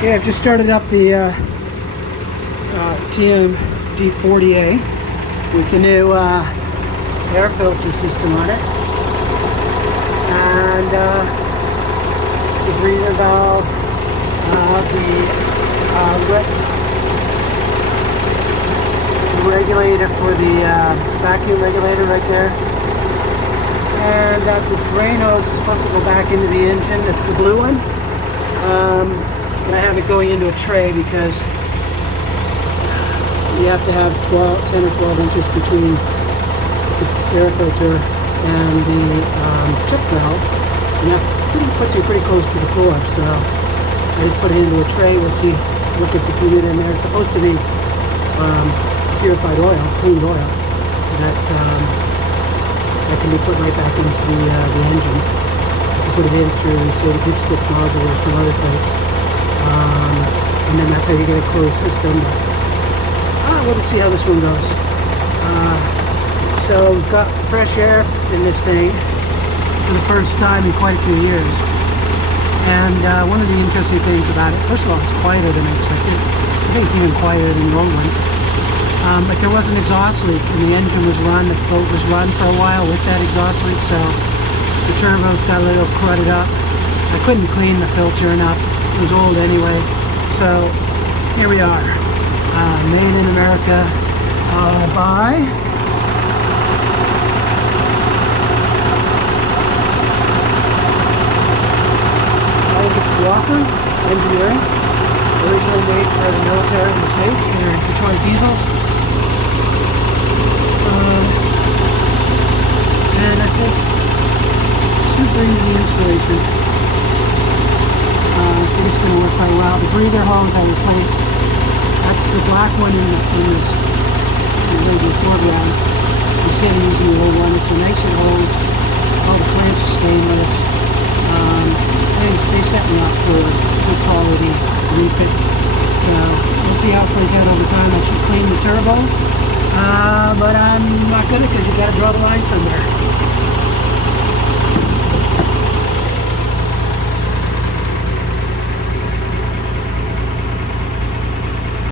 Okay, I've just started up the TMD40A with the new air filter system on it, and the breather valve, the regulator for the vacuum regulator right there, and the drain hose is supposed to go back into the engine. It's the blue one. I have it going into a tray because you have to have 10 or 12 inches between the air filter and the check valve, and that puts you pretty close to the floor. So I just put it into a tray. We'll see what gets included in there. It's supposed to be purified oil, cleaned oil, that can be put right back into the engine. You can put it in through, say, the dipstick nozzle or some other place. And then that's how you get a closed system. We'll just see how this one goes. So we've got fresh air in this thing for the first time in quite a few years. And one of the interesting things about it, first of all, it's quieter than I expected. I think it's even quieter than the old one. But there was an exhaust leak, and the engine was run, the boat was run for a while with that exhaust leak, so the turbos got a little crudted up. I couldn't clean the filter enough. It was old anyway. So here we are, made in America by I think it's Walker Engineering, originally made for the military in the States. They're Detroit diesels, and I think super easy installation. I think it's going to work quite well. The breather hose I replaced, that's the black one in this foreground. Instead of using the old one, it's a nicer hose. All the clamps are stainless. They set me up for good quality refit. So we'll see how it plays out over time. I should clean the turbo, but I'm not going to, because you got to draw the line somewhere.